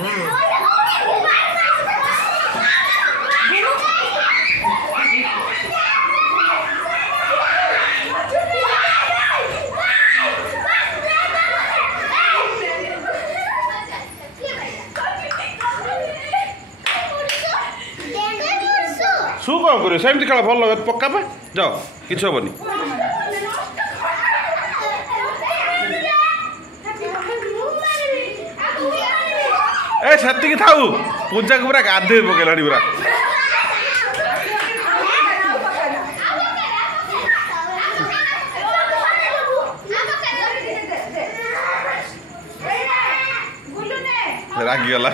शू कौन कर सेमती खेल भल लगे पक्का पे जाओ किसी हेनी ए से थाऊ पूजा को पूरा गाधे पकेला पूरा रागिगला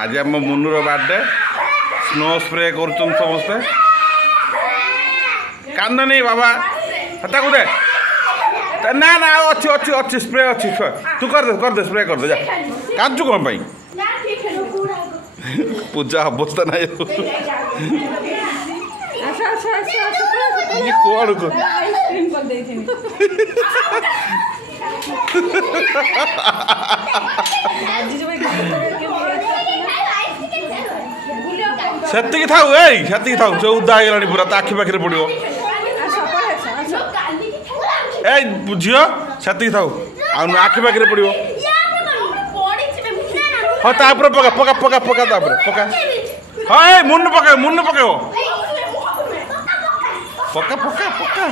आज आम मुनुर बर्थडे स्नो स्प्रे कर समस्ते कांद नहीं बाबा हता दे ना ना अच्छी अच्छी अच्छी स्प्रे अच्छी तू कर दे स्प्रे कर दे जा कांचु कौन पाई पूजा अवस्था ना ये कौन को सेतिकी थाऊ सेतिकी थाऊ से उदा हो पूरा तो आखि पाखे पड़ो ए झील सेतिकी थाऊ आखि पाखे पड़ो हाँ तापर पका पका पका पका तापर पका हाँ मुन पके पका पका पका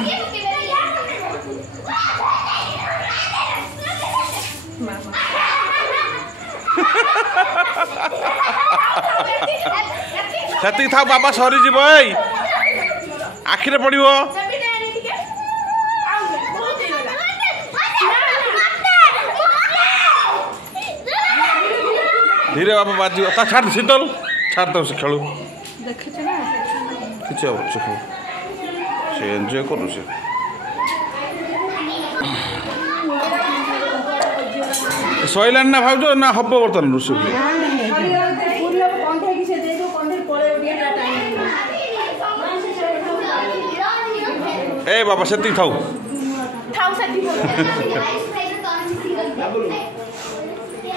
सेति था बाबा सरी जीव आखिरे पड़ो धीरे बाबा बाजी छाड़ शीतल छाड़ दो से खेलु किसी से एंजॉय करू से सैलान ना भाव ना हम बर्तमान रोषे ए बाबा से थाऊ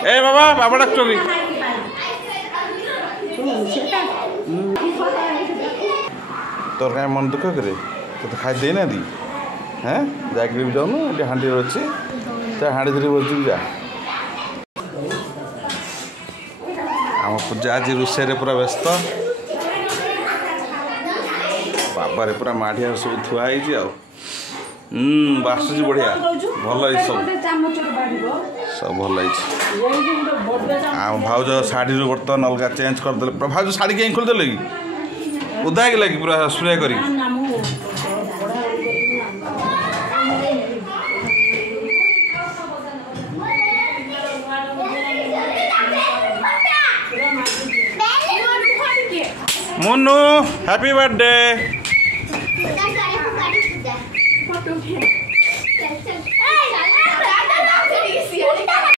ए बाबा बाबा डाक तोर कहीं मन दुख करे तो खाई देना दी हाँ जाकर भी जाऊन ये हाँडी अच्छी तो हाँडी धरी बस जा आम पूजा आज रोषे पूरा व्यस्त बाबा रे पूरा माढ़िया सब थुआई बासुची बढ़िया भल सब भल भाज शाढ़ी बर्तमान अलग चेंज करदे भाज शाढ़ी कहीं खोलदेल कि उदा लगी पूरा स्प्रे कर मुन्नू हैप्पी बर्थडे